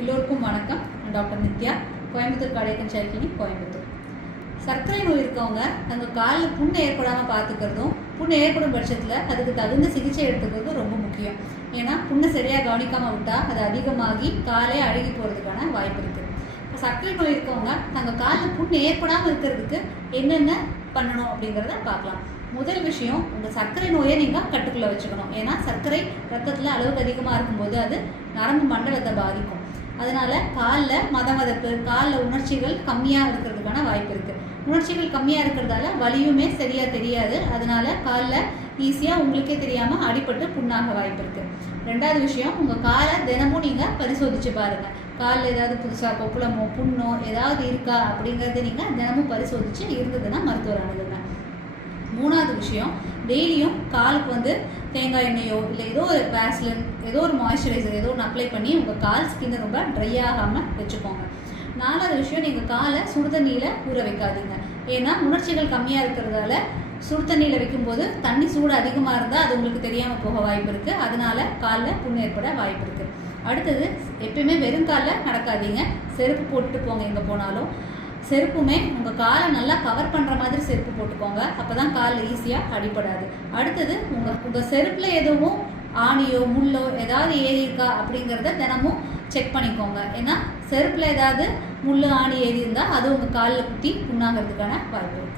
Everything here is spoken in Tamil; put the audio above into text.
எல்லோருக்கும் வணக்கம். Doctor Nithya, Coimbatore cardiac child clinic, Coimbatore. சர்க்கரை நோய் இருக்கவங்க தங்கள் காலில் புண்ணு ஏற்படாமல் பார்த்துக்கிறதும், புண்ணு ஏற்படும் பட்சத்தில் அதுக்கு தகுந்த சிகிச்சை எடுத்துக்கிறதும் ரொம்ப முக்கியம். ஏன்னா புண்ணை சரியாக கவனிக்காமல் விட்டால் அது அதிகமாகி காலே அழுகி போகிறதுக்கான வாய்ப்பு இருக்குது. இப்போ சர்க்கரை நோய் இருக்கவங்க தங்கள் காலில் புண்ணு ஏற்படாமல் இருக்கிறதுக்கு என்னென்ன பண்ணணும் அப்படிங்கிறத பார்க்கலாம். முதல் விஷயம், உங்கள் சர்க்கரை நோயை நீங்கள் கட்டுக்குள்ளே வச்சுக்கணும். ஏன்னா சர்க்கரை ரத்தத்தில் அளவுக்கு அதிகமாக இருக்கும்போது அது நரம்பு மண்டலத்தை பாதிக்கும். அதனால காலில் மதமதப்பு, காலில் உணர்ச்சிகள் கம்மியாக இருக்கிறதுக்கான வாய்ப்பு இருக்குது. உணர்ச்சிகள் கம்மியாக இருக்கிறதால வலியுமே சரியாக தெரியாது. அதனால காலில் ஈஸியாக உங்களுக்கே தெரியாமல் அடிபட்டு புண்ணாக வாய்ப்பு இருக்குது. ரெண்டாவது விஷயம், உங்கள் காலை தினமும் நீங்கள் பரிசோதித்து பாருங்கள். காலில் ஏதாவது புதுசாக கொப்புளமோ புண்ணோ ஏதாவது இருக்கா அப்படிங்கிறத நீங்கள் தினமும் பரிசோதித்து இருந்ததுன்னா மருத்துவர் அணுகுங்க. மூணாவது விஷயம், டெய்லியும் காலுக்கு தேங்காய் எண்ணெயோ இல்லை ஏதோ ஒரு வேஸ்லின், ஏதோ ஒரு மாய்ஸ்சரைசர் ஏதோ ஒன்று அப்ளை பண்ணி உங்கள் கால் ஸ்கின்னை ரொம்ப ட்ரை ஆகாமல் வச்சுக்கோங்க. நாலாவது விஷயம், நீங்கள் காலை சுடுதண்ணியில் ஊற வைக்காதீங்க. ஏன்னா உணர்ச்சிகள் கம்மியாக இருக்கிறதால சுடுதண்ணியில் வைக்கும்போது தண்ணி சூடு அதிகமாக இருந்தால் அது உங்களுக்கு தெரியாமல் போக வாய்ப்பு இருக்குது. அதனால காலில் புண்ணு ஏற்பட வாய்ப்பு இருக்குது. அடுத்தது, எப்பயுமே வெறும் காலில் நடக்காதீங்க. செருப்பு போட்டுட்டு போங்க எங்கே போனாலும். செருப்புமே உங்கள் காலை நல்லா கவர் பண்ணுற மாதிரி செருப்பு போட்டுக்கோங்க. அப்போ தான் காலில் ஈஸியாக அடிபடாது. அடுத்தது, உங்கள் செருப்பில் எதுவும் ஆணியோ முள்ளோ ஏதாவது ஏறி இருக்கா அப்படிங்கிறத தினமும் செக் பண்ணிக்கோங்க. ஏன்னா செருப்பில் ஏதாவது முள் ஆணி ஏறி இருந்தால் அது உங்கள் காலில் குத்தி புண்ணாகிறதுக்கான வாய்ப்பு இருக்குது.